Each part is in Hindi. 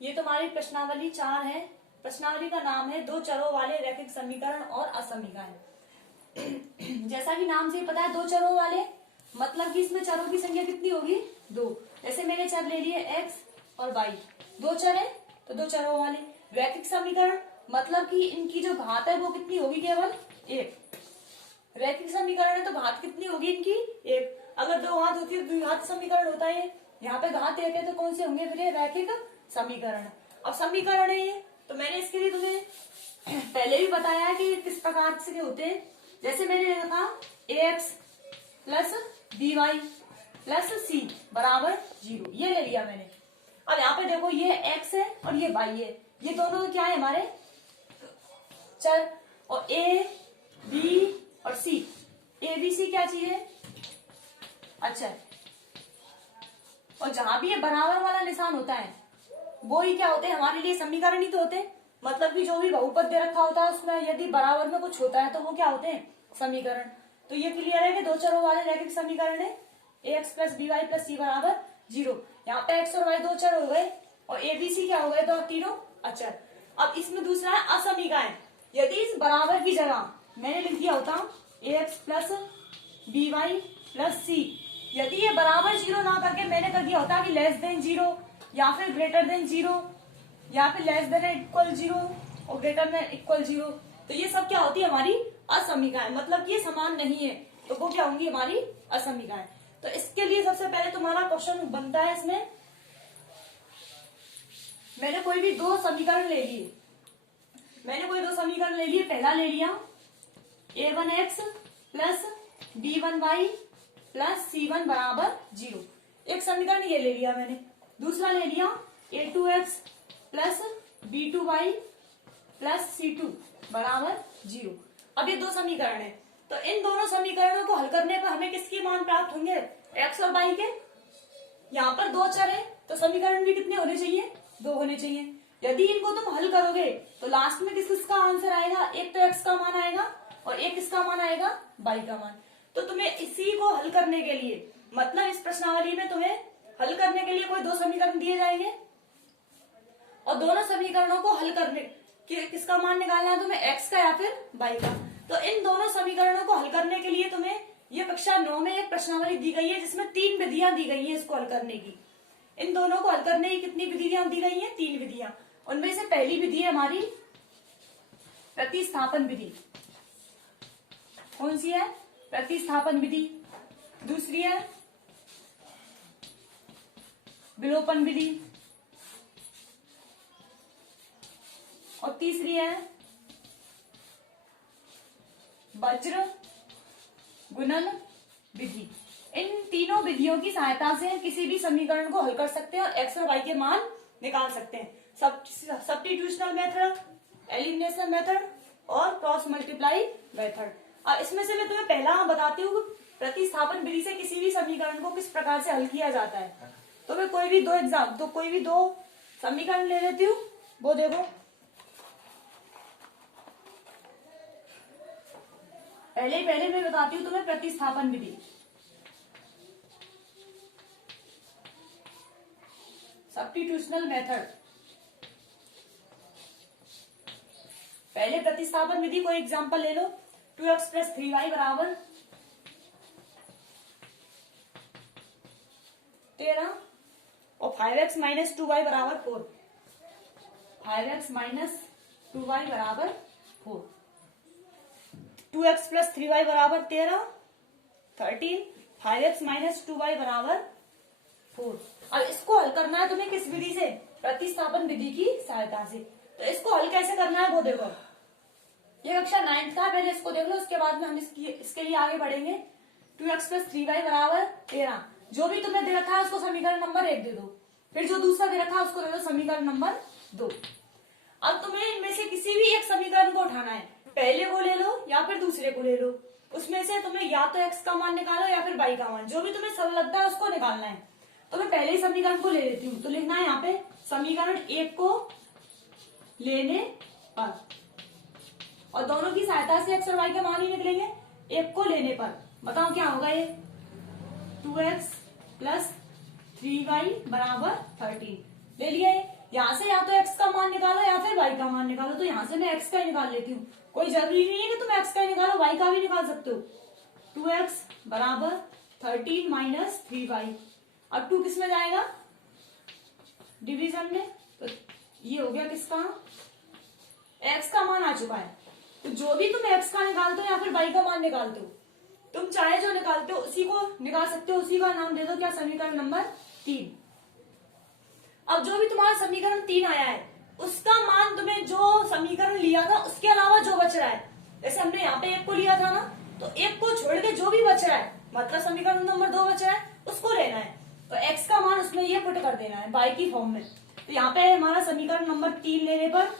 ये तुम्हारी प्रश्नावली 4 है। प्रश्नावली का नाम है दो चरों वाले रैखिक समीकरण और असमीकरण। जैसा कि नाम से ही पता है दो चरों वाले, मतलब कि इसमें चरों की संख्या कितनी होगी? दो। जैसे मैंने चर ले लिए x और y, दो चर है तो दो चरों वाले। रैखिक समीकरण मतलब कि इनकी जो घात है वो कितनी होगी? केवल एक। रैखिक समीकरण है तो घात कितनी होगी इनकी? एक। अगर दो घात होती है तो द्विघात समीकरण होता है। यहाँ पे घात एक है तो कौन से होंगे फिर? रैखिक समीकरण। अब समीकरण है ये, तो मैंने इसके लिए तुम्हें पहले भी बताया है कि किस प्रकार से होते हैं। जैसे मैंने लिखा ax plus by plus c बराबर 0, ये ले लिया मैंने। अब यहाँ पे देखो ये x है और ये y है, ये दोनों क्या है? हमारे चर। और a b और c, a b c क्या चीज है? अच्छा, और जहां भी ये बराबर वाला निशान होता है वो ही क्या होते हैं? हमारे लिए समीकरण ही तो होते हैं। मतलब कि जो भी बहुपद दे रखा होता है उसमें यदि बराबर में कुछ होता है तो वो क्या होते हैं? समीकरण। तो ये क्लियर है कि दो चरों वाले रैखिक समीकरण है ax plus B Y plus C बराबर 0। यहाँ पे x और y दो चर हो गए और a b c क्या हो गए? दो तीनों अचर। अब इसमें दूसरा है असमीकरण। यदि इस बराबर की जगह मैंने लिख दिया होता ax plus B Y plus C, यदि ये बराबर 0 ना करके मैंने कर दिया होता कि लेस देन 0 या फिर ग्रेटर देन 0 या फिर लेस देन इक्वल 0 और ग्रेटर देन इक्वल 0, तो ये सब क्या होती है? हमारी असमीकरण। मतलब कि ये समान नहीं है तो वो क्या होंगी? हमारी असमीकरण। तो इसके लिए सबसे पहले तुम्हारा क्वेश्चन बनता है, इसमें मैंने कोई भी दो समीकरण ले लिए। पहला ले लिया a1x plus b1y plus c1 बराबर 0, एक समीकरण ये ले लिया मैंने। दूसरा ले लिया a2x plus b2y plus c2 बराबर 0। अब ये दो समीकरण है, तो इन दोनों समीकरणों को हल करने पर हमें किसके मान प्राप्त होंगे? x और y के। यहाँ पर दो चर है तो समीकरण भी कितने होने चाहिए? दो होने चाहिए। यदि इनको तुम हल करोगे तो लास्ट में किसका आंसर आएगा? एक तो x का मान आएगा और एक किसका मान आएगा? y का मान। तो तुम्हें इसी को हल करने के लिए, मतलब इस प्रश्नावली में तुम्हें हल करने के लिए कोई दो समीकरण दिए जाएंगे और दोनों समीकरणों को हल करने किसका मान निकालना है तुम्हें? x का या फिर y का। तो इन दोनों समीकरणों को हल करने के लिए तुम्हें ये कक्षा 9 में एक प्रश्नावली दी गई है जिसमें 3 विधियां दी गई हैं इसको हल करने की। इन दोनों को हल करने की कितनी विधियां दी गई हैं? 3 विधियां। उनमें से पहली विधि है हमारी प्रतिस्थापन विधि। कौन सी है? प्रतिस्थापन विधि। दूसरी है विलोपन विधि और तीसरी है वज्र गुणन विधि। इन तीनों विधियों की सहायता से किसी भी समीकरण को हल कर सकते हैं और x और y के मान निकाल सकते हैं। सब्स्टिट्यूशनल मेथड, एलिमिनेशन मेथड और क्रॉस मल्टीप्लाई मेथड। अब इसमें से मैं तुम्हें पहला बताती हूँ प्रतिस्थापन विधि से किसी भी समीकरण को किस प्रकार से हल किया जाता है। तो मैं कोई भी दो समीकरण ले लेती हूँ। वो देखो, पहले मैं बताती हूँ तुम्हें प्रतिस्थापन विधि। सब्स्टिट्यूशनल मेथड। पहले प्रतिस्थापन विधि को एग्जांपल ले लो। 2x प्लस 3y बराबर 13 और 5x माइनस 2y बराबर 4। 5x माइनस 2y बराबर 4। 2x प्लस 3y बराबर 13, 13, 5x माइनस 2y बराबर 4। अब इसको हल करना है तुम्हें किस विधि से? प्रतिस्थापन विधि की सहायता से। तो इसको हल कैसे करना है वो देखो। ये कक्षा 9th का, पहले इसको देख लो, उसके बाद में हम इसके लिए आगे बढ़ेंगे। 2x प्लस 3y बराबर 13, जो भी तुम्हें दे रखा है उसको समीकरण नंबर 1 दे दो। फिर जो दूसरा दे रखा है उसको दे दो समीकरण नंबर 2। अब तुम्हें इनमें से किसी भी एक समीकरण को उठाना है, पहले को ले लो या फिर दूसरे को ले लो। उसमें से तुम्हें या तो x का मान निकालो या फिर y का मान, जो भी तुम्हें सरल लगता है उसको निकालना है। तो मैं पहले ही समीकरण को ले लेती हूँ। तो लिखना है यहाँ पे समीकरण 1 को लेने पर, और दोनों की सहायता से x और y के मान ही निकलेंगे। 1 को लेने पर बताओ क्या होगा? ये 2x प्लस 3y बराबर 13 ले लिया है। यहाँ से या तो x का मान निकालो या फिर y का मान निकालो। तो यहाँ से मैं x का ही निकाल लेती हूँ, कोई जरूरी नहीं है कि तुम x का ही निकालो, y का भी निकाल सकते हो। 2x बराबर 13 माइनस 3y। अब 2 किस में जाएगा, डिवीजन में, तो ये हो गया किसका, x का मान आ चुका है। तो जो भी तुम x का निकालते हो या फिर y का मान निकालते हो, तुम चाहे जो निकालते हो उसी को निकाल सकते हो, उसी का नाम दे दो क्या, समीकरण नंबर 3। अब जो भी तुम्हारा समीकरण 3 आया है उसका मान तुम्हें जो समीकरण लिया था उसके अलावा जो बच रहा है, जैसे हमने यहाँ पे 1 को लिया था ना, तो 1 को छोड़ के जो भी बच रहा है, मतलब समीकरण नंबर 2 बच रहा है, उसको लेना है। तो x का मान उसमें ये पुट कर देना है y की फॉर्म में। तो यहाँ पे हमारा समीकरण नंबर 3 लेने पर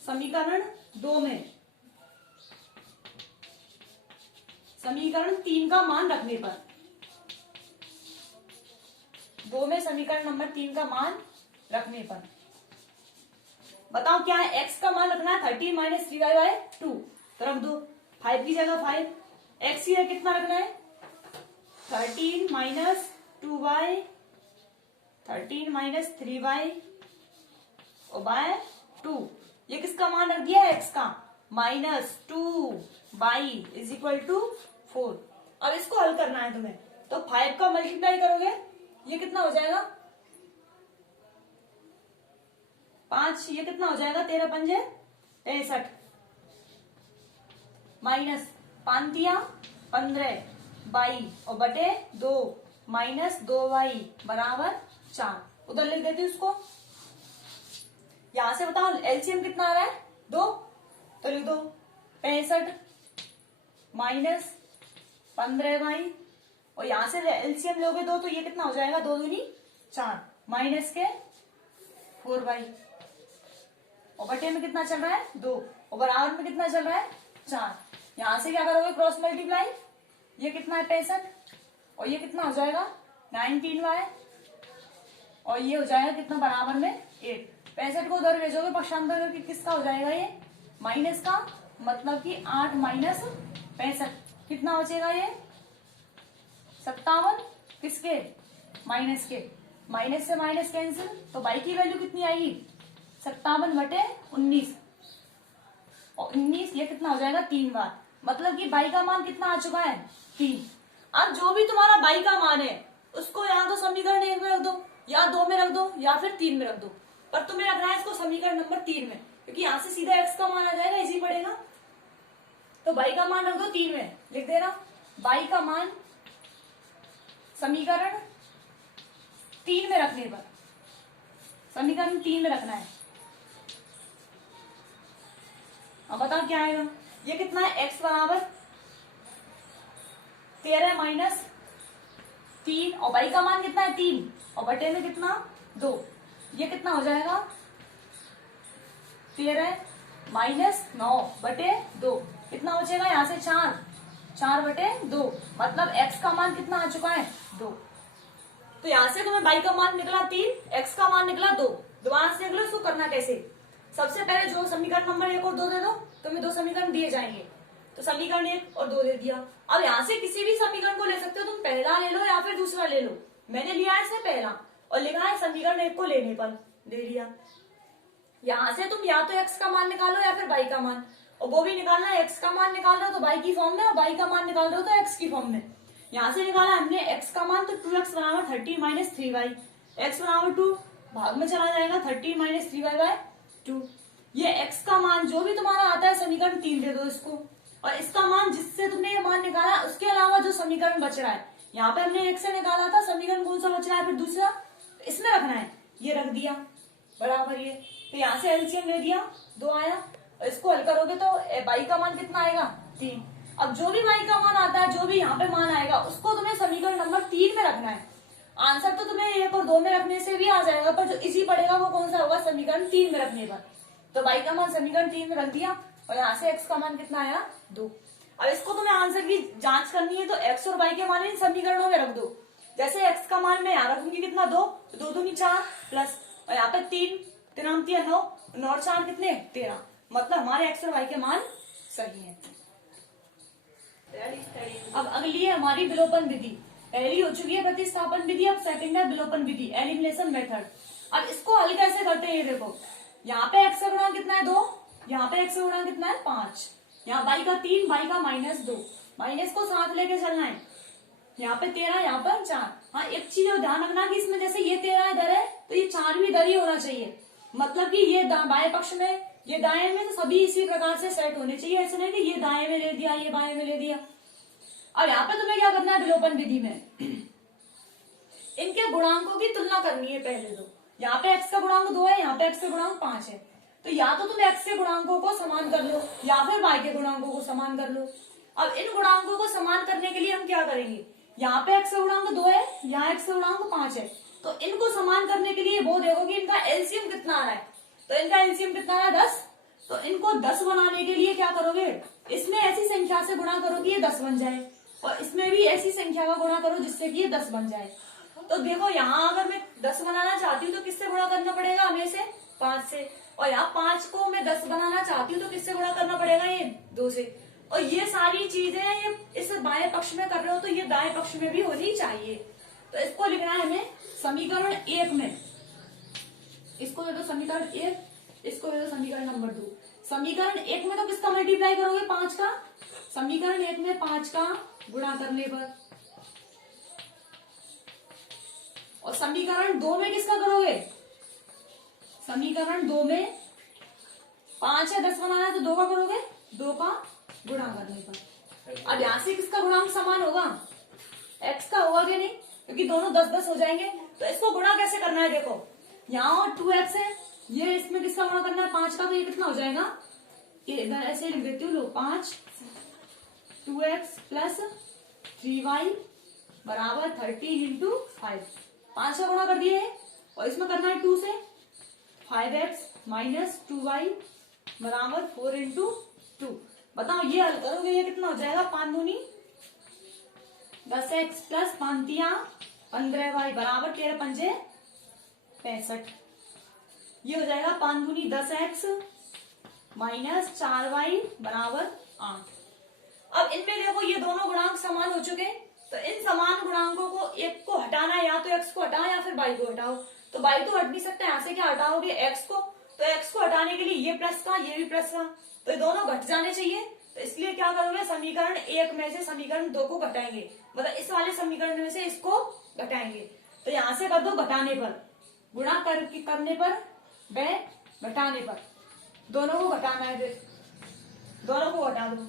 समीकरण 2 में, समीकरण 3 का मान रखने पर, 2 में समीकरण नंबर 3 का मान रखने पर बताओ क्या है, x का मान रखना है 13 माइनस 3y बाय 2, तो रख दो 5 की जगह 5, x की कितना रखना है 13 माइनस 2y, 13 माइनस 3y और बाय 2, ये किसका मान रख दिया x का, minus 2y is equal to 4। अब इसको हल करना है तुम्हें, तो 5 का मल्टीप्लाई करोगे ये कितना हो जाएगा 5, ये कितना हो जाएगा 13 पंजे 65, माइनस 5 दिया 15 बाई और बटे 2 माइनस 2y बराबर 4। उधर लिख देती हूँ उसको, यहां से बताओ एलसीएम कितना आ रहा है 2, तो लिख दो 65 माइनस 15y, और यहां से एलसीएम लोगे 2 तो ये कितना हो जाएगा 2 दूनी 4 माइनस के 4y, और बटे में कितना चल रहा है 2 और बराबर में कितना चल रहा है 4। यहां से क्या करोगे क्रॉस मल्टीप्लाई, ये कितना है 65 और ये कितना हो जाएगा 19y, और ये हो जाएगा कितना बराबर में 8। 65 को उधर भेजोगे पक्षांतर करके किसका हो जाएगा ये माइनस का, मतलब कि 8 माइनस 65 कितना बचेगा ये 57, किसके माइनस के, माइनस से माइनस कैंसिल, तो y की वैल्यू कितनी आएगी 57 बटे 19, और 19 ये कितना हो जाएगा 3 बार, मतलब कि y का मान कितना आ चुका है 3। अब जो भी तुम्हारा y का मान है उसको या तो समीकरण 1 में रख दो या 2 में रख दो या फिर 3 में रख दो, पर तुम्हें रखना है इसको समीकरण नंबर 3 में, क्योंकि यहां से सीधा x का मान आ जाएगा, इजी पड़ेगा। तो y का मान रख दो 3 में, लिख देना y का मान समीकरण 3 में रखने पर, समीकरण 3 में रखना है। अब बताओ क्या आएगा, ये कितना है x बराबर 13 माइनस 3 और y का मान कितना है 3 और बटे में कितना 2, ये कितना हो जाएगा 13 माइनस 9 बटे 2, कितना बचेगा यहाँ से 4 बटे 2, मतलब x का मान कितना आ चुका है 2। तो यहाँ से तुम्हें y का मान निकला 3, x का मान निकला 2। दोबारा से देख लो इसको करना कैसे। सबसे पहले जो समीकरण नंबर 1 और 2 दे दो, तुम्हें 2 समीकरण दिए जाएंगे, तो समीकरण 1 और 2 दे दिया। अब यहाँ से किसी भी समीकरण को ले सकते हो, तुम पहला ले लो या फिर दूसरा ले लो। मैंने लिया है इसे पहला और लिखा है समीकरण 1 को लेने पर, ले लिया। यहाँ से तुम या तो x का मान निकालो या फिर y का मान, और वो भी निकालना है x का मान निकाल रहे हो तो y की फॉर्म में, और y का मान निकाल रहे हो तो x की फॉर्म में। यहाँ से निकाला हमने x का मान, तो 2x बराबर 30 माइनस 3y, x बराबर 2 भाग में चला जाएगा 30 माइनस 3y बाय 2। ये x का मान जो भी तुम्हारा आता है समीकरण 3 दे दो इसको, और इसका मान जिससे तुमने ये मान निकाला उसके अलावा जो समीकरण बच रहा है, यहाँ पे हमने एक से निकाला था, समीकरण कौन सा बच रहा है फिर दूसरा, इसमें रखना है, ये रख दिया बराबर ये। तो यहाँ से एलसीएम ले दिया 2 आया, और इसको हल करोगे तो y का मान कितना आएगा 3। अब जो भी y का मान आता है, जो भी यहाँ पे मान आएगा उसको तुम्हें समीकरण नंबर 3 में रखना है। आंसर तो तुम्हें 1 और 2 में रखने से भी आ जाएगा, पर जो इजी पड़ेगा वो कौन सा होगा समीकरण 3 में रखने पर। तो y का मान समीकरण 3 में रख दिया, और यहाँ से x का मान कितना आया 2। अब इसको तुम्हें आंसर की जांच करनी है, तो x और y के मान इन समीकरणों में रख दो। जैसे x का मान मैं यहाँ रखूंगी कितना 2, तो 2 दूनी 4 प्लस, और यहाँ पे 3 3 9 और 4 कितने 13, मतलब हमारे x और y के मान सही है। अब अगली है हमारी विलोपन विधि। पहली हो चुकी है प्रतिस्थापन विधि, अब सेकंड है विलोपन विधि, एलिमिनेशन मेथड। अब इसको हल कैसे करते हैं, ये देखो यहाँ पे x का गुणांक कितना है 2, यहाँ पे x का गुणांक कितना है 5, यहाँ y का 3, y का -2, माइनस को साथ लेके चलना है, यहाँ पे 13, यहाँ पर 4। हाँ एक चीज और ध्यान रखना कि इसमें जैसे ये 13 इधर है तो ये 4 भी इधर ही होना चाहिए, मतलब कि ये बाएं पक्ष में ये दाएं में, तो सभी इसी प्रकार से सेट होने चाहिए, ऐसे नहीं कि ये दाएं में ले दिया ये बाएं में ले दिया। अब यहाँ पे तुम्हें क्या करना है, विलोपन विधि में इनके गुणांकों की तुलना करनी है पहले। तो यहाँ पे x का गुणांक 2 है, यहाँ पे x का गुणांक 5 है, तो या तो तुम x के गुणांकों को समान कर लो या फिर y के गुणांकों को समान कर लो। अब इन गुणांकों को समान करने के लिए हम क्या करेंगे, यहाँ पे x का गुणांक 2 है, यहाँ x का गुणांक 5 है, तो इनको समान करने के लिए वो देखो कि इनका एलसीएम कितना आ रहा है, तो इनका एलसीएम कितना आ रहा है 10, तो इनको 10 बनाने के लिए क्या करोगे, इसमें ऐसी संख्या से गुणा करो कि ये 10 बन जाए, और इसमें भी ऐसी संख्या का गुणा करो जिससे कि ये 10 बन जाए। तो देखो यहाँ अगर मैं 10 बनाना चाहती हूँ तो किससे गुणा करना पड़ेगा, हमें से 5 से, और यहाँ 5 को मैं 10 बनाना चाहती हूँ तो किससे गुणा करना पड़ेगा, ये 2 से। और ये सारी चीजें ये इस बाएं पक्ष में कर रहे हो तो ये दाएं पक्ष में भी होनी चाहिए। तो इसको लिखना है हमें समीकरण 1 में, इसको दे दो समीकरण 1, इसको दे दो समीकरण नंबर 2। समीकरण 1 में तो किसका मल्टीप्लाई करोगे, 5 का, समीकरण 1 में 5 का गुणा करने पर, और समीकरण 2 में किसका करोगे, समीकरण 2 में 5 है 10 बनाना है तो 2 का करोगे, 2 का गुणा करने पर। अब यहाँ से किसका गुणांक समान होगा, x का होगा कि नहीं, क्योंकि दोनों 10-10 हो जाएंगे। तो इसको गुणा कैसे करना है, देखो यहाँ 2x है, ये इसमें किसका गुणा करना है 5 का, तो ये कितना हो जाएगा, ये ऐसे लिख देती हूँ, लो 5 2x प्लस 3y बराबर 30 इंटू 5, 5 का गुणा कर दिए है, और इसमें करना है 2 से, 5x माइनस 2y बराबर 4 इंटू 2। बताओ ये हल करोगे ये कितना हो जाएगा, 5 दूनी 10x प्लस 5 15y बराबर 13 पंजे 65। ये हो जाएगा 5 दूनी 10x माइनस 4y बराबर 8। अब इनमें देखो ये दोनों गुणांक समान हो चुके, तो इन समान गुणांकों को एक को हटाना है, या तो x को हटाओ या फिर y को हटाओ। तो y तो हट नहीं सकता, यहाँ से क्या हटाओगे x को, तो x को हटाने के लिए ये प्लस का ये भी प्लस का, तो ये दोनों घट जाने चाहिए। तो इसलिए क्या करोगे, समीकरण 1 में से समीकरण 2 को घटाएंगे, मतलब इस वाले समीकरण में से इसको घटाएंगे। तो यहाँ से कर दो घटाने पर, गुणा करने पर व घटाने पर, दोनों को घटाना है, फिर दोनों को घटा दो।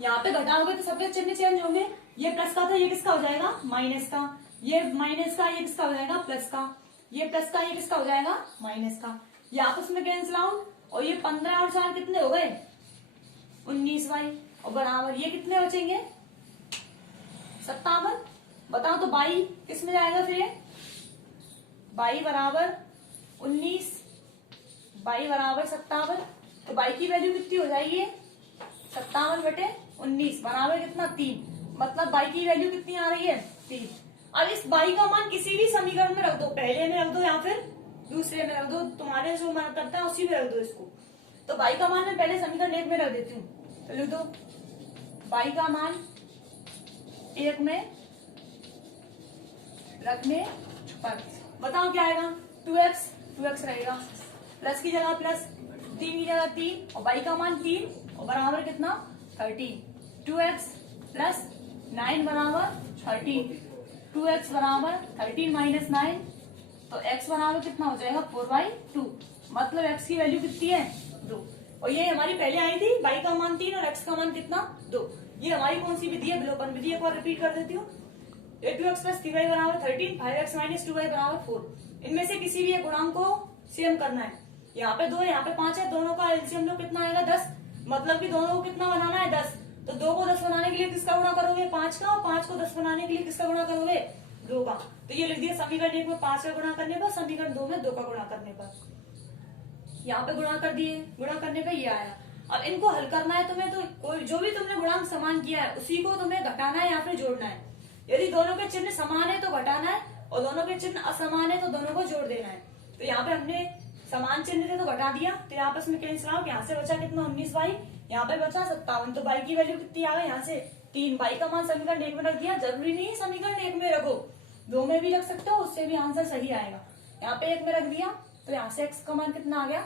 यहाँ पे घटाओगे तो सबके चिन्ह चेंज होंगे, ये प्लस का था ये किसका हो जाएगा माइनस का, ये माइनस का ये किसका हो जाएगा प्लस का, ये प्लस का ये किसका हो जाएगा माइनस का, ये आपस में कैंसिल आउट, और ये 15 और 4 कितने हो गए 19y, और बराबर ये कितने बचेंगे 57। बताओ तो y किस में जाएगा, फिर ये y बराबर 19, y बराबर 57, तो y की वैल्यू कितनी हो जाएगी 57/19 बराबर कितना 3, मतलब y की वैल्यू कितनी आ रही है 3। अब इस y का मान किसी भी समीकरण में रख दो, पहले में रख दो या फिर दूसरे में रख दो, तुम्हारे जो मन करता है उसी में रख दो इसको। तो y का मान मैं पहले समीकरण 1 में रख देती हूँ, तो लिख दो y का मान 1 में रखने पर बताओ क्या आएगा, 2x रहेगा, प्लस की जगह प्लस, 3 की जगह 3, और y का मान 3 और बराबर कितना 13, 2x प्लस 9 बराबर 13, 2x बराबर 13 माइनस 9, तो x बराबर कितना हो जाएगा 4/2, मतलब x की वैल्यू कितनी है 2। और ये हमारी पहले आई थी, y का मान 3 और x का मान कितना 2। ये हमारी कौन सी विधि है, विलोपन विधि। एक और रिपीट कर देती हूँ, 2x प्लस 3y बराबर 13, 5x माइनस 2y बराबर 4। इनमें से किसी भी एक गुणांक को सेम करना है, यहाँ पे 2 है यहाँ पे 5 है, दोनों का एलसीएम लो कितना आएगा 10, मतलब कि दोनों को कितना बनाना है 10, तो 2 को 10 बनाने के लिए किसका गुणा करोगे 5 का, और 5 को 10 बनाने के लिए किसका गुणा करोगे 2 का। तो ये लिख दिया समीकरण 1 में 5 का गुणा करने पर, समीकरण 2 में 2 का गुणा करने पर, यहाँ पे गुणा कर दिए, गुणा करने पे ये आया। अब इनको हल करना है तुम्हें, तो कोई जो भी तुमने गुणांक समान किया है उसी को तुम्हें घटाना है या फिर जोड़ना है। यदि दोनों के चिन्ह समान है तो घटाना है, और दोनों के चिन्ह असमान है तो दोनों को जोड़ देना है। तो यहाँ पे हमने समान चिन्ह थे तो घटा दिया, तो आपस में कैंसिल आउट, यहाँ से बचा कितना 19y, यहाँ पे बचा 57, तो y की वैल्यू कितनी आ गई यहाँ से 3 y का मान समीकरण 1 में रख दिया, जरूरी नहीं है समीकरण 1 में रखो, 2 में भी रख सकते हो, उससे भी आंसर सही आएगा। यहाँ पे 1 में रख दिया तो यहाँ से x का मान कितना आ गया